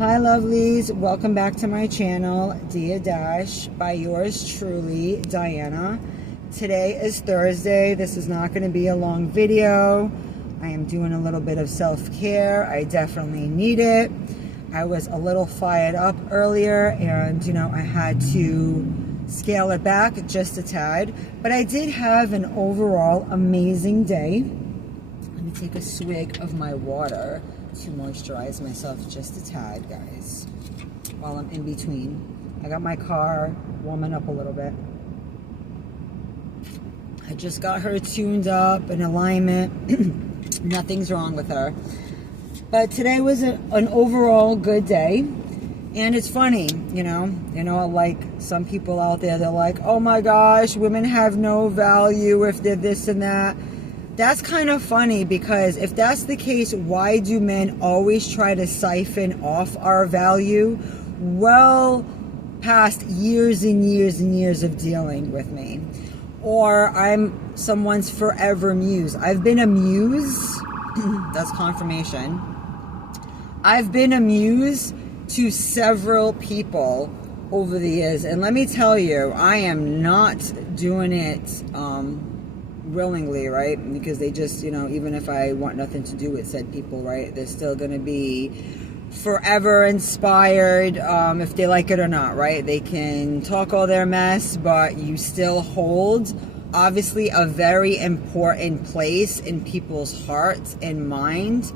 Hi lovelies, welcome back to my channel, Dia Dash, by yours truly, Diana. Today is Thursday. This is not going to be a long video. I am doing a little bit of self-care. I definitely need it. I was a little fired up earlier and, I had to scale it back just a tad. But I did have an overall amazing day. Let me take a swig of my water to moisturize myself just a tad, guys, while I'm in between. I got my car warming up a little bit. I just got her tuned up in alignment. Nothing's wrong with her. But today was an overall good day. And it's funny, like some people out there, they're like, oh my gosh, women have no value if they're this and that. That's kind of funny, because if that's the case, why do men always try to siphon off our value well past years and years and years of dealing with me? Or I'm someone's forever muse. I've been a muse. That's confirmation. I've been a muse to several people over the years. And let me tell you, I am not doing it willingly, right? Because they just, even if I want nothing to do with said people, right, they're still going to be forever inspired, if they like it or not, right? They can talk all their mess, but you still hold, obviously, a very important place in people's hearts and mind.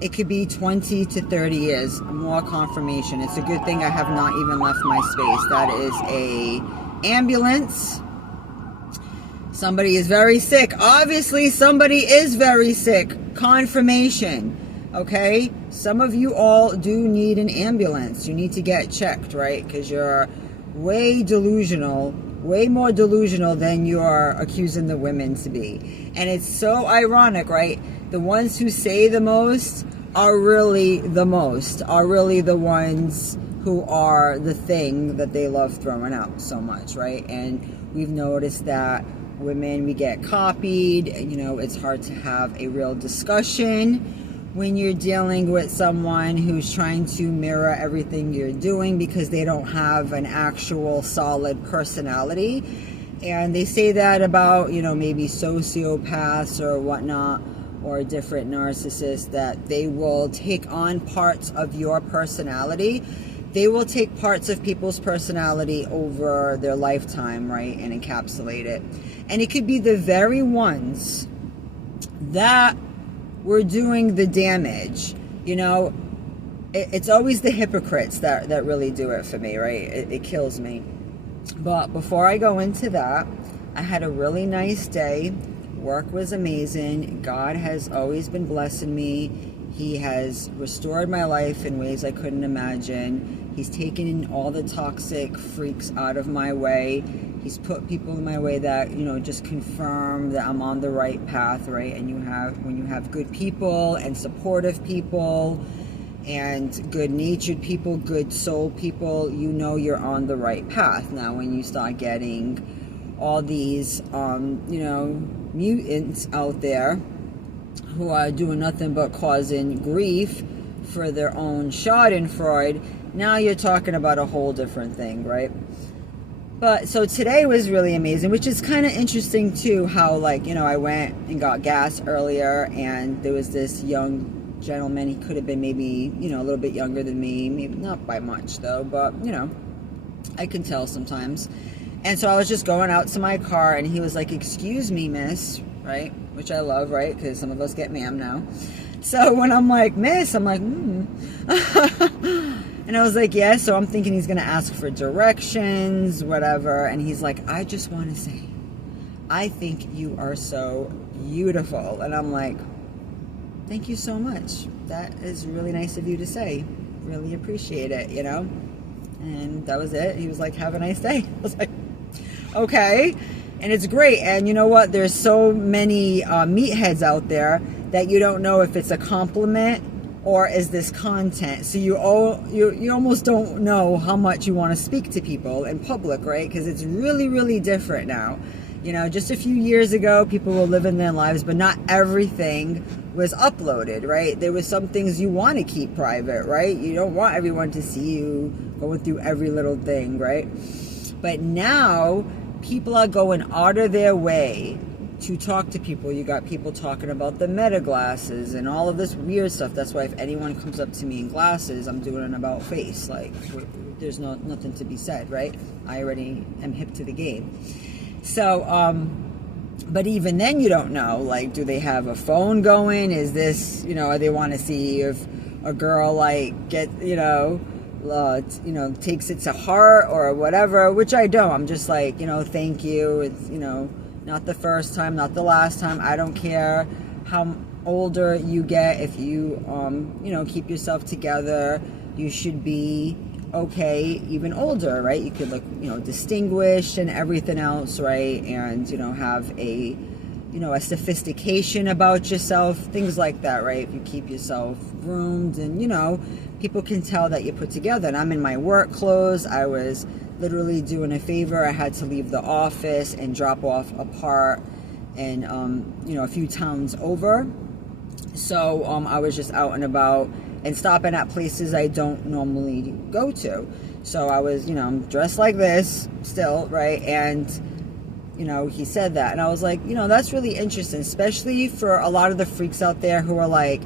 It could be 20 to 30 years, more confirmation. It's a good thing I have not even left my space. That is a ambulance. Somebody is very sick. Obviously, somebody is very sick. Confirmation. Okay? Some of you all do need an ambulance. You need to get checked, right? Because you're way delusional, way more delusional than you're accusing the women to be. And it's so ironic, right? The ones who say the most are really the most, are really the ones who are the thing that they love throwing out so much, right? And we've noticed that women, we get copied. It's hard to have a real discussion when you're dealing with someone who's trying to mirror everything you're doing, because they don't have an actual solid personality. And they say that about, maybe sociopaths or whatnot, or different narcissists, that they will take on parts of your personality. They will take parts of people's personality over their lifetime, right, and encapsulate it. And it could be the very ones that were doing the damage. It's always the hypocrites that really do it for me, right? It kills me. But before I go into that, I had a really nice day. Work was amazing. God has always been blessing me. He has restored my life in ways I couldn't imagine. He's taken all the toxic freaks out of my way. He's put people in my way that, just confirm that I'm on the right path, right? And when you have good people and supportive people and good-natured people, good soul people, you're on the right path. Now, when you start getting all these, mutants out there who are doing nothing but causing grief for their own schadenfreude, now you're talking about a whole different thing, right? But so today was really amazing, which is kind of interesting too, how I went and got gas earlier, and there was this young gentleman. He could have been maybe, a little bit younger than me, maybe not by much though, but I can tell sometimes. And so I was just going out to my car, and he was like, excuse me, miss, right? Which I love, right? Because some of us get ma'am now. So when I'm like, miss, I'm like, And I was like, yeah. So I'm thinking he's going to ask for directions, whatever. And he's like, I just want to say, I think you are so beautiful. And I'm like, thank you so much. That is really nice of you to say. Really appreciate it, And that was it. He was like, have a nice day. I was like, okay. And it's great. And you know what? There's so many meatheads out there that you don't know if it's a compliment or is this content. So you almost don't know how much you want to speak to people in public, right? Because it's really, really different now. You know, just a few years ago, people were living their lives, but not everything was uploaded, right? There was some things you want to keep private, right? You don't want everyone to see you going through every little thing, right? But now, people are going out of their way to talk to people. You got people talking about the meta glasses and all of this weird stuff. That's why if anyone comes up to me in glasses, I'm doing an about face. Like, there's nothing to be said, right? I already am hip to the game. So, but even then you don't know, like, do they have a phone going? Is this, you know, they want to see if a girl, like, takes it to heart or whatever, which I don't. I'm just like, you know, thank you. It's, you know, not the first time, not the last time. I don't care how older you get. If you, you know, keep yourself together, you should be okay, even older, right? You could look, you know, distinguished and everything else, right? And, you know, have a, you know, a sophistication about yourself, things like that, right? If you keep yourself groomed and, you know, people can tell that you're put together. And I'm in my work clothes. I was literally doing a favor. I had to leave the office and drop off a part and, you know, a few towns over. So I was just out and about and stopping at places I don't normally go to. So I was, you know, dressed like this still, right? And, you know, he said that. And I was like, you know, that's really interesting, especially for a lot of the freaks out there who are like,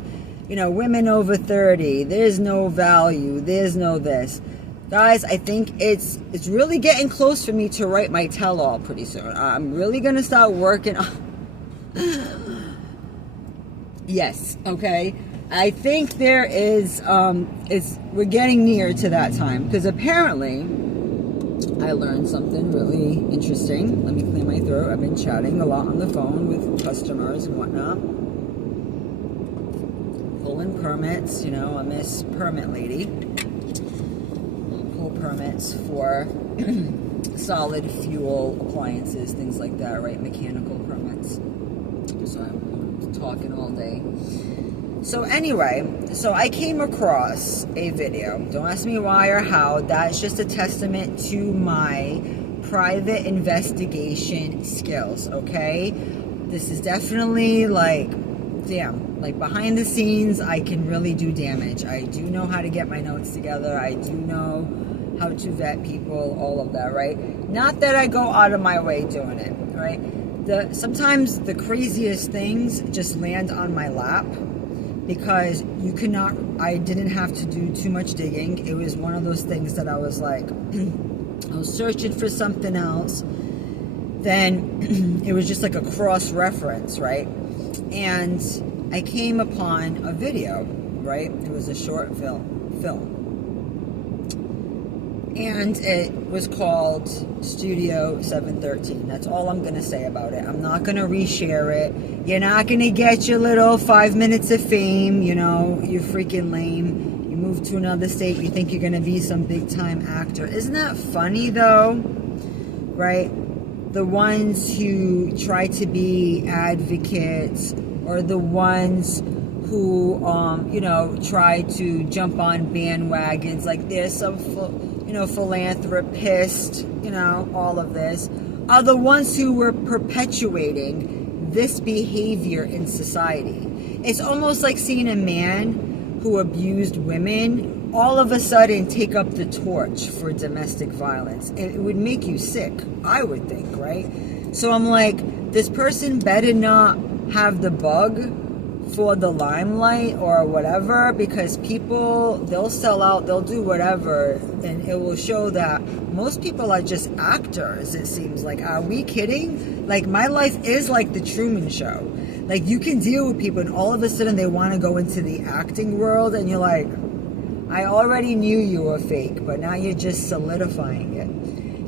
you know, women over 30, there's no value, there's no this. Guys, I think it's really getting close for me to write my tell-all pretty soon. I'm really going to start working on... Yes, okay? I think there is, we're getting near to that time, because apparently I learned something really interesting. Let me clear my throat. I've been chatting a lot on the phone with customers and whatnot. Pulling permits, you know, I'm this permit lady. Pull permits for solid fuel appliances, things like that, right? Mechanical permits. So I'm talking all day. So anyway, so I came across a video. Don't ask me why or how. That's just a testament to my private investigation skills, okay? This is definitely like, damn, like behind the scenes, I can really do damage. I do know how to get my notes together. I do know how to vet people, all of that, right? Not that I go out of my way doing it, right? Sometimes the craziest things just land on my lap, because I didn't have to do too much digging. It was one of those things that I was like, I was searching for something else. Then it was just like a cross-reference, right? And I came upon a video, right? It was a short film. And it was called Studio 713. That's all I'm going to say about it. I'm not going to reshare it. You're not going to get your little 5 minutes of fame. You know, you're freaking lame. You move to another state. You think you're going to be some big-time actor. Isn't that funny, though? Right? The ones who try to be advocates, or the ones who, you know, try to jump on bandwagons. Like, there's some, you know, philanthropist, you know, all of this, are the ones who were perpetuating this behavior in society. It's almost like seeing a man who abused women all of a sudden take up the torch for domestic violence. It would make you sick, I would think, right? So I'm like, this person better not have the bug for the limelight or whatever, because people, they'll sell out, they'll do whatever, and it will show that most people are just actors, it seems like. Are we kidding? Like, my life is like the Truman Show. Like, you can deal with people and all of a sudden they want to go into the acting world, and you're like, I already knew you were fake, but now you're just solidifying it.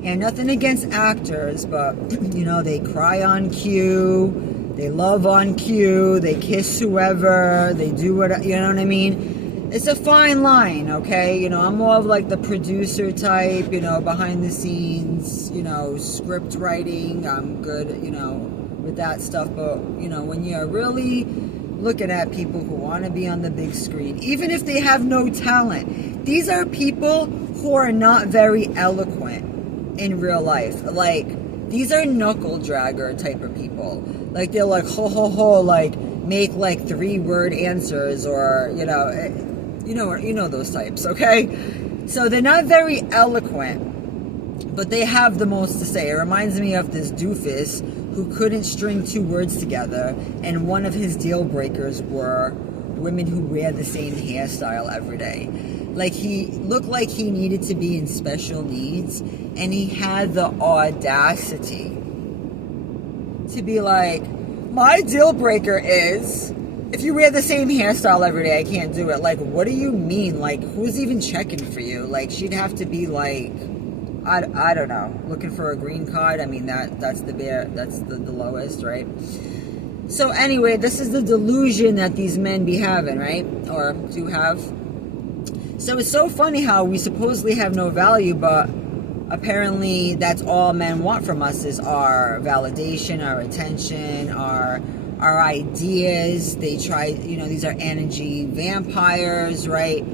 And nothing against actors, but, you know, they cry on cue, they love on cue, they kiss whoever, they do what, you know what I mean? It's a fine line, okay? You know, I'm more of like the producer type, you know, behind the scenes, you know, script writing. I'm good, you know, with that stuff. But, you know, when you're really looking at people who want to be on the big screen, even if they have no talent, these are people who are not very eloquent in real life. Like, These are knuckle dragger type of people. Like, they're like, ho, ho, ho, like, make, like, 3-word answers, or, you know those types, okay? So they're not very eloquent, but they have the most to say. It reminds me of this doofus who couldn't string 2 words together, and one of his deal breakers were women who wear the same hairstyle every day. Like, he looked like he needed to be in special needs, and he had the audacity to be like, my deal breaker is, if you wear the same hairstyle every day, I can't do it. Like, what do you mean? Like, who's even checking for you? Like, she'd have to be like, I don't know, looking for a green card. I mean, that's the lowest, right? So anyway, this is the delusion that these men be having, right? Or do have. So it's so funny how we supposedly have no value, but apparently that's all men want from us, is our validation, our attention, our ideas. They try, these are energy vampires, right?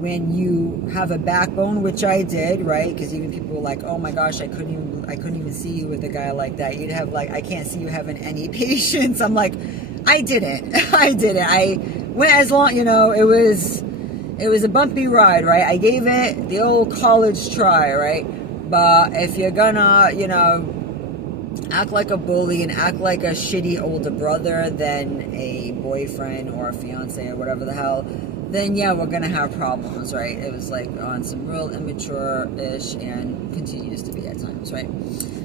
When you have a backbone, which I did, right? Because even people were like, oh my gosh, I couldn't even see you with a guy like that. You'd have like, I can't see you having any patience. I'm like, I didn't. I went as long, it was a bumpy ride, right? I gave it the old college try, right? But if you're gonna, act like a bully and act like a shitty older brother than a boyfriend or a fiance or whatever the hell, then yeah, we're gonna have problems, right? It was like on some real immature-ish, and continues to be at times, right?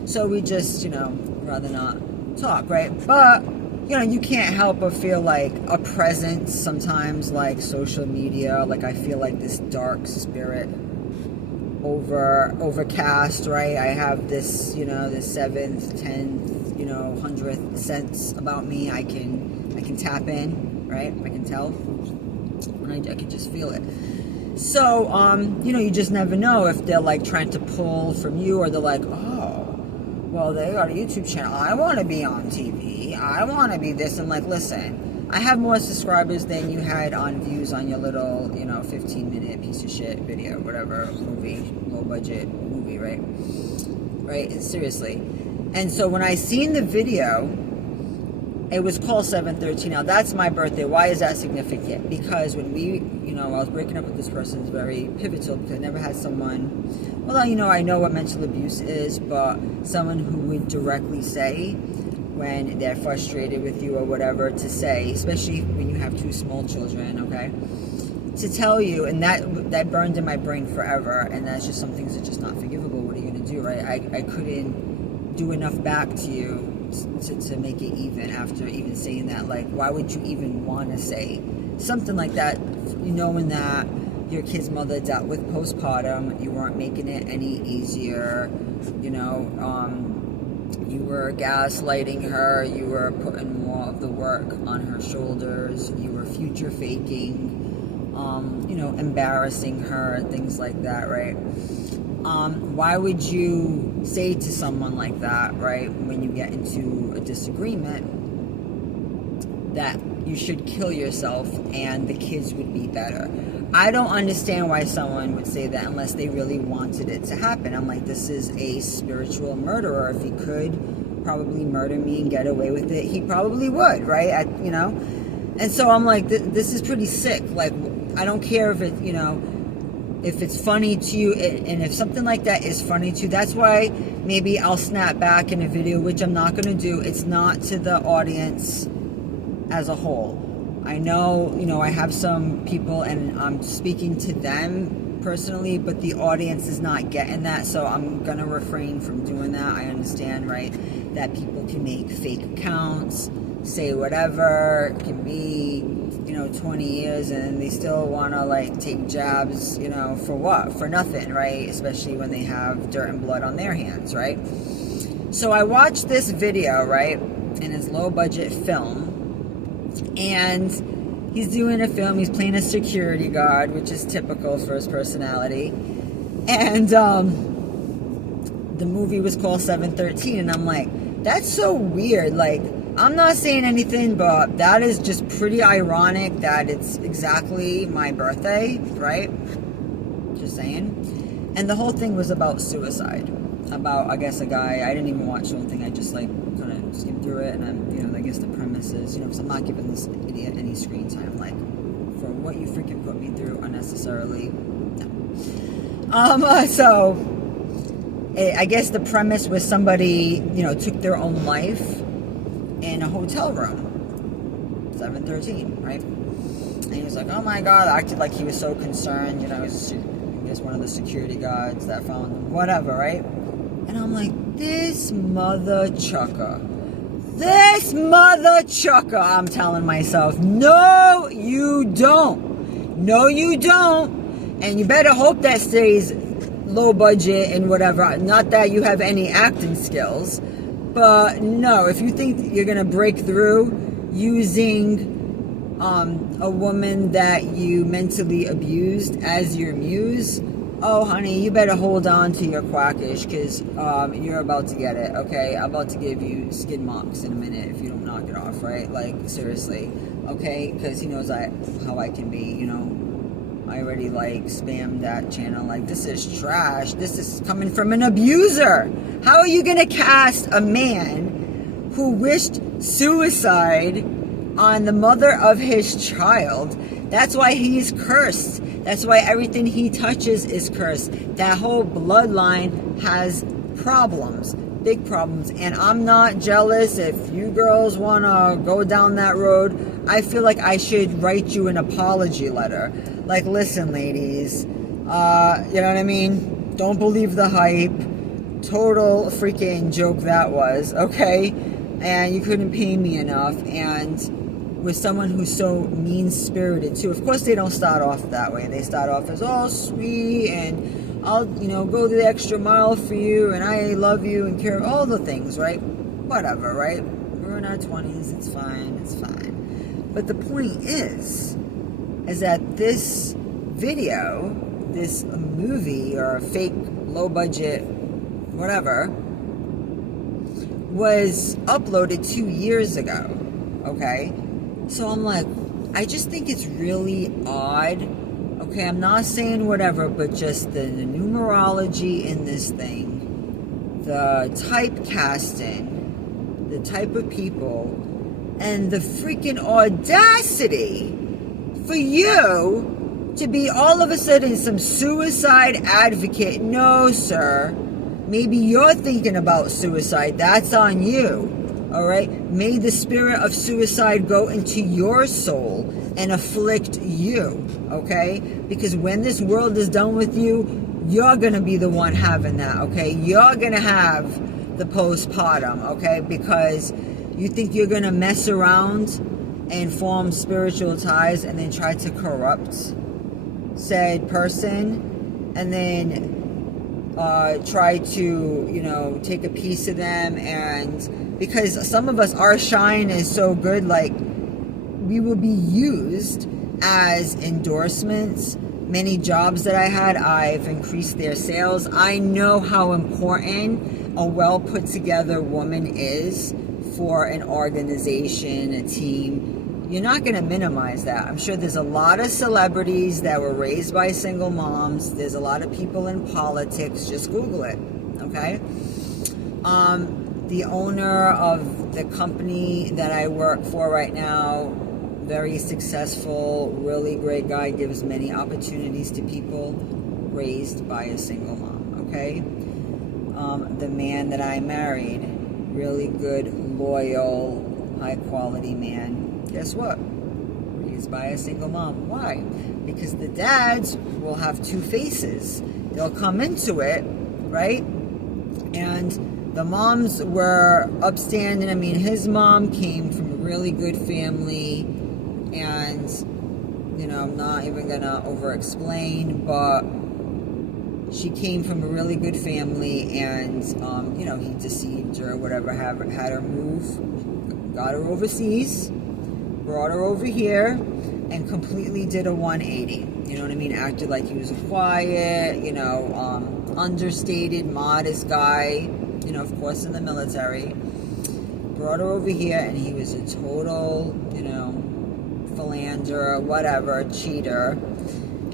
So we just, rather not talk, right? But you can't help but feel like a presence sometimes, like social media. Like, I feel like this dark spirit overcast, right? I have this, this 7th, 10th, 100th sense about me. I can tap in, right? I can tell, and I can just feel it. So, you just never know if they're like trying to pull from you, or they're like, oh, well, they got a YouTube channel. I want to be on TV. I want to be this. And like, listen, I have more subscribers than you had on views on your little, 15-minute piece of shit video, whatever, movie, low budget movie, right? Right? Seriously. And so when I seen the video, it was called 713. Now, that's my birthday. Why is that significant? Because when we, I was breaking up with this person, is very pivotal, because I never had someone, well, I know what mental abuse is, but someone who would directly say when they're frustrated with you or whatever, to say, especially when you have 2 small children, okay, to tell you, and that burned in my brain forever, and that's just some things are just not forgivable. What are you going to do, right? I couldn't do enough back to you to make it even, after even saying that. Like, why would you even want to say something like that, knowing that your kid's mother dealt with postpartum, you weren't making it any easier, you were gaslighting her, you were putting more of the work on her shoulders, you were future faking, embarrassing her, things like that, right? Why would you say to someone like that, right, when you get into a disagreement, that you should kill yourself and the kids would be better? I don't understand why someone would say that unless they really wanted it to happen. I'm like, this is a spiritual murderer. If he could probably murder me and get away with it, he probably would, right? And so I'm like, this is pretty sick. Like, I don't care if it, if it's funny to you, and if something like that is funny to you, that's why maybe I'll snap back in a video, which I'm not going to do. It's not to the audience as a whole. I know, I have some people, and I'm speaking to them personally, but the audience is not getting that, so I'm going to refrain from doing that. I understand, right, that people can make fake accounts, say whatever, it can be, 20 years, and they still want to, like, take jabs, for what? For nothing, right? Especially when they have dirt and blood on their hands, right? So I watched this video, right, in his low-budget film, and he's doing a film, he's playing a security guard, which is typical for his personality, and the movie was called 713, and I'm like, that's so weird. Like, I'm not saying anything, but that is just pretty ironic that it's exactly my birthday, right? Just saying. And the whole thing was about suicide. about, I guess, a guy. I didn't even watch the whole thing. I just like kind of skimmed through it, and I guess the premise is, because I'm not giving this idiot any screen time, like, for what you freaking put me through unnecessarily. No. So I guess the premise was somebody, took their own life in a hotel room, 713, right? And he was like, oh my God, acted like he was so concerned, he was, I guess, one of the security guards that found him, whatever, right? And I'm like, this mother chucker, I'm telling myself, no, you don't. No, you don't. And you better hope that stays low budget and whatever. Not that you have any acting skills, but no, if you think you're going to break through using a woman that you mentally abused as your muse, oh honey, you better hold on to your quackish, because you're about to get it, okay? I'm about to give you skid marks in a minute if you don't knock it off, right? Like, seriously, okay? Because he knows how I can be, I already spammed that channel, this is trash, this is coming from an abuser. How are you gonna cast a man who wished suicide on the mother of his child? That's why he's cursed. That's why everything he touches is cursed. That whole bloodline has problems, big problems. And I'm not jealous. If you girls want to go down that road, I feel like I should write you an apology letter. Like, listen, ladies, you know what I mean? Don't believe the hype. Total freaking joke that was, okay? And you couldn't pay me enough. And with someone who's so mean-spirited too. Of course, they don't start off that way. They start off as, oh, sweet, and I'll, go the extra mile for you, and I love you, and care, all the things, right? Whatever, right? We're in our 20s, it's fine. But the point is that this video, this movie, or a fake, low-budget, whatever, was uploaded 2 years ago, okay? So I'm like, I just think it's really odd. Okay, I'm not saying whatever, but just the numerology in this thing, the typecasting, the type of people, and the freaking audacity for you to be all of a sudden some suicide advocate. No, sir. Maybe you're thinking about suicide. That's on you. All right, may the spirit of suicide go into your soul and afflict you, okay? Because when this world is done with you, you're going to be the one having that, okay? You're going to have the postpartum, okay? Because you think you're going to mess around and form spiritual ties and then try to corrupt said person, and then try to, take a piece of them. And because some of us, our shine is so good, we will be used as endorsements. Many jobs that I had, I've increased their sales. I know how important a well put together woman is for an organization, a team. You're not going to minimize that. I'm sure there's a lot of celebrities that were raised by single moms. There's a lot of people in politics. Just Google it, okay? The owner of the company that I work for right now, very successful, really great guy, gives many opportunities to people, raised by a single mom, okay? The man that I married, really good, loyal, high-quality man. Guess what? Raised by a single mom. Why? Because the dads will have two faces. They'll come into it, right? And the moms were upstanding. I mean, his mom came from a really good family, and, I'm not even gonna over-explain, but she came from a really good family, and, he deceived her, whatever, had her move, got her overseas, brought her over here, and completely did a 180. You know what I mean? Acted like he was a quiet, understated, modest guy, of course in the military. Brought her over here, and he was a total, philanderer, whatever, cheater,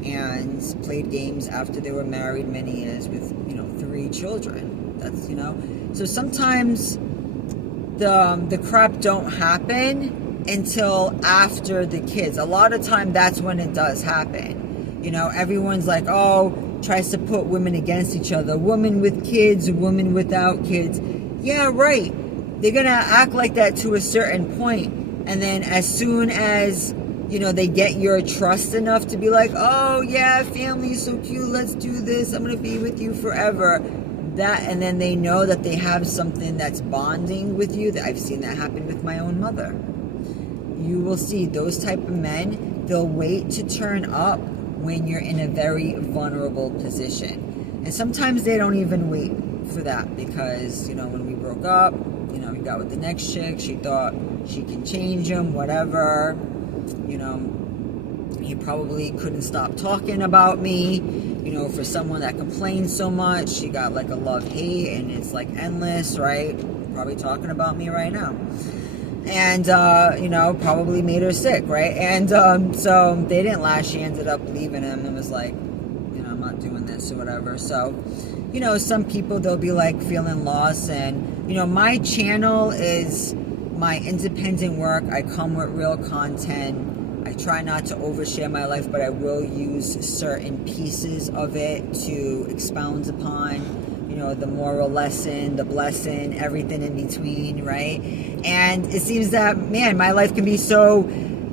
and played games after they were married many years with, 3 children. That's, you know. So sometimes the crap don't happen until after the kids. A lot of time that's when it does happen. You know, everyone's like, oh, tries to put women against each other. Woman with kids, woman without kids. Yeah, right. They're going to act like that to a certain point. And then as soon as, you know, they get your trust enough to be like, oh, yeah, family's so cute. Let's do this. I'm going to be with you forever. That, and then they know that they have something that's bonding with you. I've seen that happen with my own mother. You will see those type of men, they'll wait to turn up when you're in a very vulnerable position. And sometimes they don't even wait for that because, you know, when we broke up, you know, we got with the next chick, she thought she can change him, whatever. You know, he probably couldn't stop talking about me. You know, for someone that complains so much, she got like a love-hate and it's like endless, right? Probably talking about me right now. And, you know, probably made her sick, right? And so they didn't last. She ended up leaving him and was like, you know, I'm not doing this or whatever. So, you know, some people, they'll be like feeling lost. And, you know, my channel is my independent work. I come with real content. I try not to overshare my life, but I will use certain pieces of it to expound upon, you know, the moral lesson, the blessing, everything in between, right? And it seems that, man, my life can be so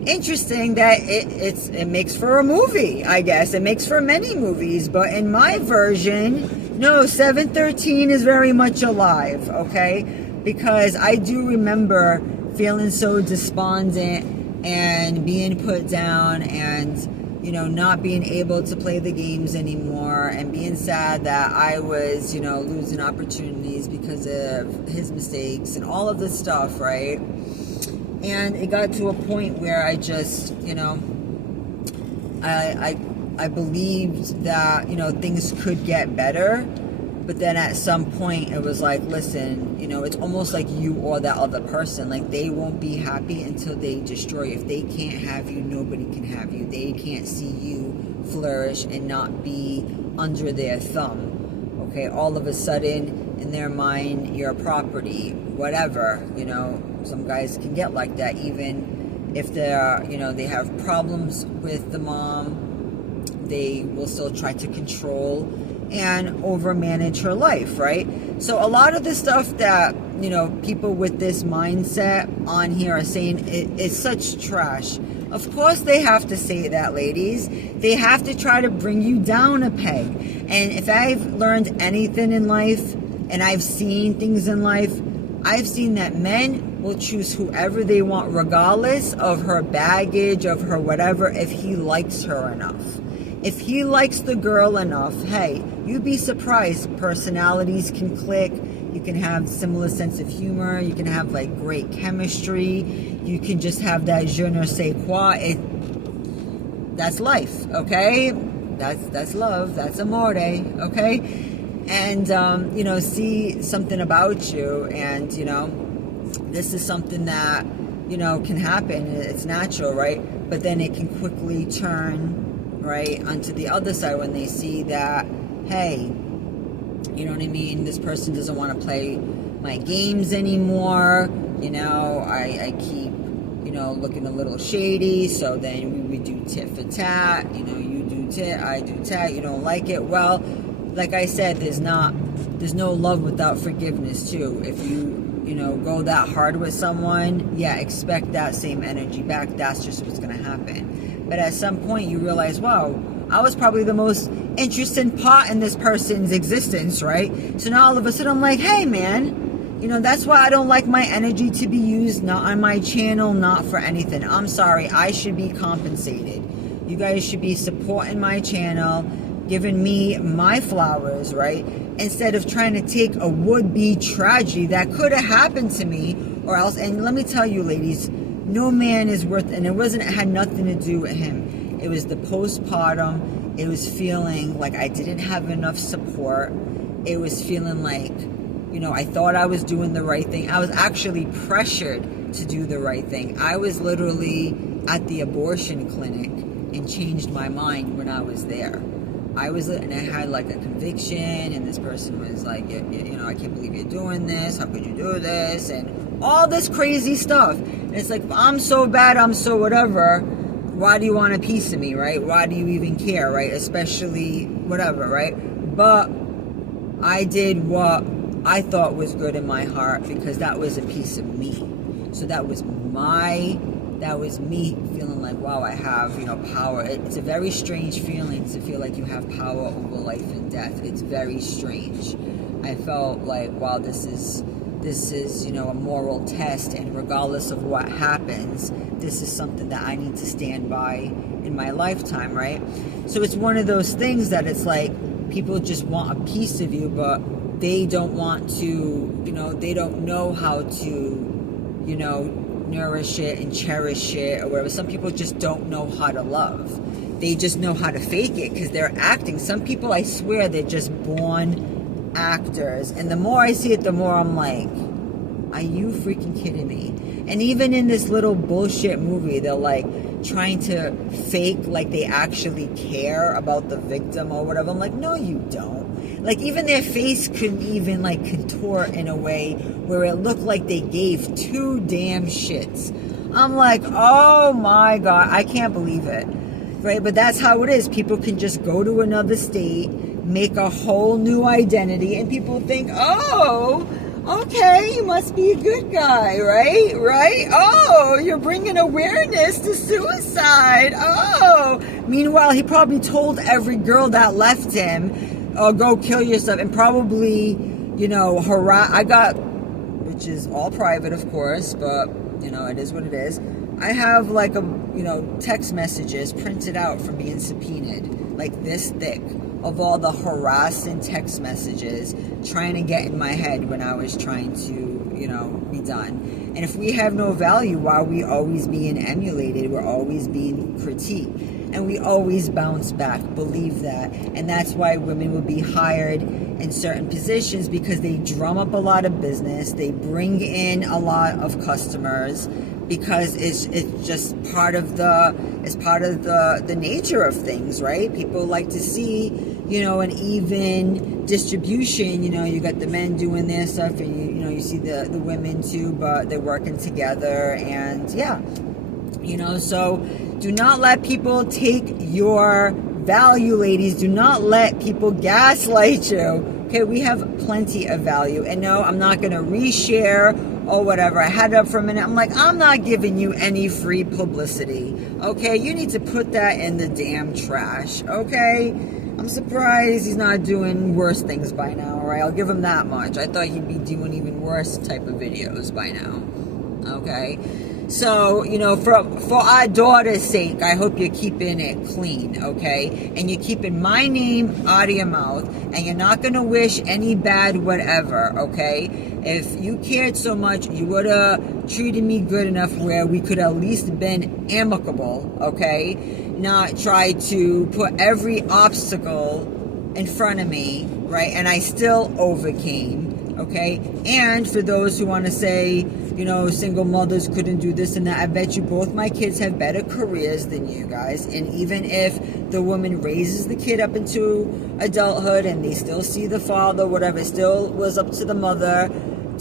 interesting that it makes for a movie, I guess. It makes for many movies, but in my version, no, 713 is very much alive, okay? Because I do remember feeling so despondent and being put down and, you know, not being able to play the games anymore and being sad that I was, you know, losing opportunities because of his mistakes and all of this stuff, right? And it got to a point where I just, you know, I believed that, you know, things could get better. But then at some point it was like, listen, you know, it's almost like you or that other person. Like, they won't be happy until they destroy you. If they can't have you, nobody can have you. They can't see you flourish and not be under their thumb. Okay, all of a sudden, in their mind, you're a property, whatever. You know, some guys can get like that, even if they're, you know, they have problems with the mom. They will still try to control and overmanage her life, right? So a lot of the stuff that, you know, people with this mindset on here are saying is such trash. Of course they have to say that, ladies. They have to try to bring you down a peg. And if I've learned anything in life, and I've seen things in life, I've seen that men will choose whoever they want, regardless of her baggage, of her whatever, if he likes her enough. If he likes the girl enough, hey, you'd be surprised. Personalities can click. You can have similar sense of humor. You can have like great chemistry. You can just have that je ne sais quoi. That's life, okay? That's love. That's amore, okay? And, you know, see something about you. And, you know, this is something that, you know, can happen. It's natural, right? But then it can quickly turn right onto the other side when they see that, hey, you know what I mean, this person doesn't want to play my games anymore, you know, I keep, you know, looking a little shady, so then we do tit for tat, you know, you do tit, I do tat, you don't like it. Well, like I said, there's no love without forgiveness too. If you know, go that hard with someone, yeah, expect that same energy back. That's just what's going to happen. But at some point you realize, wow, I was probably the most interesting part in this person's existence, right? So now all of a sudden I'm like, hey man, you know, that's why I don't like my energy to be used, not on my channel, not for anything. I'm sorry, I should be compensated. You guys should be supporting my channel, giving me my flowers, right? Instead of trying to take a would-be tragedy that could have happened to me or else. And let me tell you, ladies, no man is worth, and it had nothing to do with him. It was the postpartum. It was feeling like I didn't have enough support. It was feeling like, you know, I thought I was doing the right thing. I was actually pressured to do the right thing. I was literally at the abortion clinic and changed my mind when I was there. and I had like a conviction, and this person was like, you know, I can't believe you're doing this. How could you do this? And all this crazy stuff. And it's like, I'm so bad, I'm so whatever. Why do you want a piece of me, right? Why do you even care, right? Especially whatever, right? But I did what I thought was good in my heart, because that was a piece of me. So that was me feeling like, wow, I have, you know, power. It's a very strange feeling to feel like you have power over life and death. It's very strange. I felt like, wow, this is, you know, a moral test, and regardless of what happens, this is something that I need to stand by in my lifetime, right? So it's one of those things that it's like, people just want a piece of you, but they don't want to, you know, they don't know how to, you know, nourish it and cherish it or whatever. Some people just don't know how to love. They just know how to fake it because they're acting. Some people, I swear, they're just born actors. And the more I see it, the more I'm like, are you freaking kidding me? And even in this little bullshit movie, they're like trying to fake like they actually care about the victim or whatever. I'm like, no, you don't. Like, even their face couldn't even like contort in a way where it looked like they gave two damn shits. I'm like, oh my God, I can't believe it. Right? But that's how it is. People can just go to another state, make a whole new identity, and people think, oh, okay, you must be a good guy, right? Right? Oh, you're bringing awareness to suicide. Oh. Meanwhile, he probably told every girl that left him, oh, go kill yourself, and probably, you know, which is all private, of course, but, you know, it is what it is. I have, like, you know, text messages printed out from being subpoenaed, like this thick, of all the harassing text messages trying to get in my head when I was trying to, you know, be done. And if we have no value, why are we always being emulated? We're always being critiqued. And we always bounce back. Believe that. And that's why women will be hired in certain positions, because they drum up a lot of business. They bring in a lot of customers, because it's just part of the nature of things, right? People like to see, you know, an even distribution. You know, you got the men doing their stuff, and you know, you see the women too, but they're working together, and yeah, you know, so do not let people take your value, ladies. Do not let people gaslight you. Okay, we have plenty of value. And no, I'm not going to reshare or whatever. I had it up for a minute. I'm like, I'm not giving you any free publicity. Okay, you need to put that in the damn trash. Okay, I'm surprised he's not doing worse things by now. All right, I'll give him that much. I thought he'd be doing even worse type of videos by now. Okay. So, you know, for our daughter's sake, I hope you're keeping it clean, okay? And you're keeping my name out of your mouth, and you're not going to wish any bad whatever, okay? If you cared so much, you would have treated me good enough where we could at least been amicable, okay? Not try to put every obstacle in front of me, right? And I still overcame, okay? And for those who want to say, you know, single mothers couldn't do this and that, I bet you both my kids have better careers than you guys. And even if the woman raises the kid up into adulthood and they still see the father, whatever, it still was up to the mother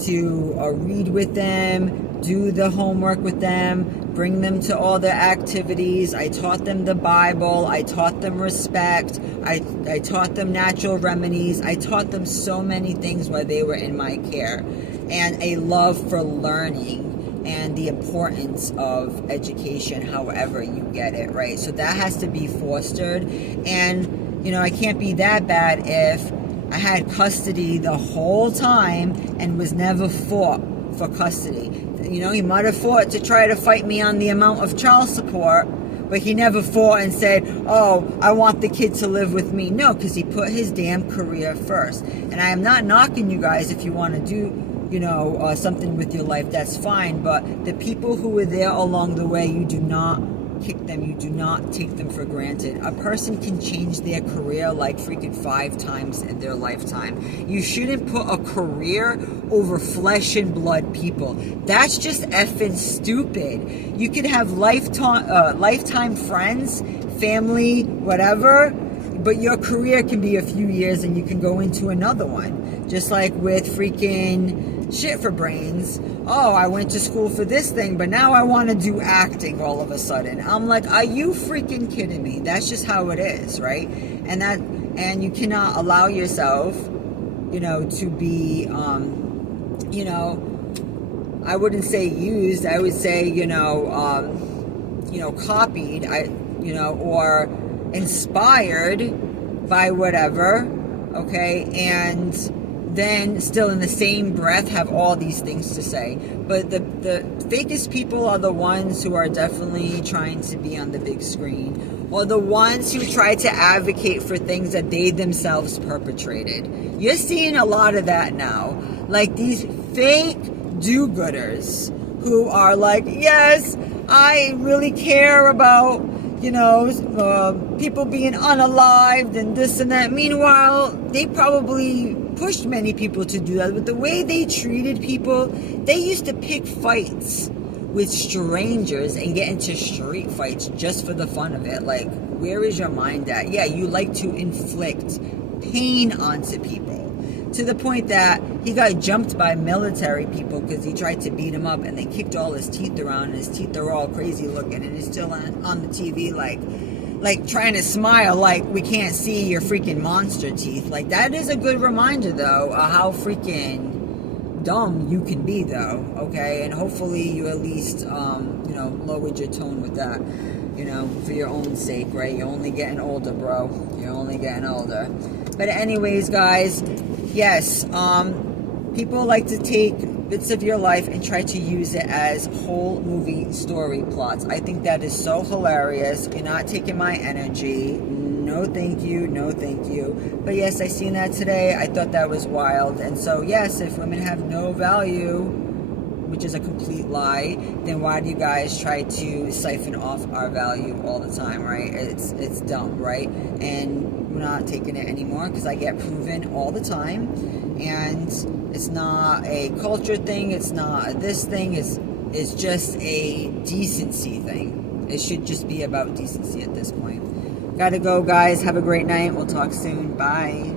to read with them, do the homework with them, bring them to all their activities. I taught them the Bible. I taught them respect. I taught them natural remedies. I taught them so many things while they were in my care. And a love for learning and the importance of education, however you get it, right? So that has to be fostered. And, you know, I can't be that bad if I had custody the whole time and was never fought for custody. You know, he might have fought to try to fight me on the amount of child support, but he never fought and said, oh, I want the kid to live with me. No, because he put his damn career first. And I am not knocking you guys if you want to do, you know, something with your life, that's fine. But the people who were there along the way, you do not kick them. You do not take them for granted. A person can change their career like freaking 5 times in their lifetime. You shouldn't put a career over flesh and blood people. That's just effing stupid. You could have lifetime friends, family, whatever, but your career can be a few years and you can go into another one. Just like with freaking shit for brains. Oh, I went to school for this thing, but now I want to do acting all of a sudden. I'm like, are you freaking kidding me? That's just how it is, right? And you cannot allow yourself, to be, I wouldn't say used. I would say, copied, or inspired by whatever, okay? And then still in the same breath have all these things to say. But the fakest people are the ones who are definitely trying to be on the big screen, or the ones who try to advocate for things that they themselves perpetrated. You're seeing a lot of that now. Like these fake do-gooders who are like, yes, I really care about, people being unalived and this and that. Meanwhile, they probably pushed many people to do that. But the way they treated people, they used to pick fights with strangers and get into street fights just for the fun of it. Like, where is your mind at? Yeah, you like to inflict pain onto people. To the point that he got jumped by military people because he tried to beat him up and they kicked all his teeth around and his teeth are all crazy looking and he's still on the TV like trying to smile like we can't see your freaking monster teeth. Like, that is a good reminder though of how freaking dumb you can be though, okay? And hopefully you at least lowered your tone with that, for your own sake, right? You're only getting older, bro. You're only getting older. But anyways, guys, yes, people like to take bits of your life and try to use it as whole movie story plots. I think that is so hilarious. You're not taking my energy. No thank you, no thank you. But yes, I seen that today. I thought that was wild. And so yes, if women have no value, which is a complete lie, then why do you guys try to siphon off our value all the time, right? It's dumb, right? And we're not taking it anymore because I get proven all the time. And it's not a culture thing. It's not a this thing. It's just a decency thing. It should just be about decency at this point. Gotta go, guys. Have a great night. We'll talk soon. Bye.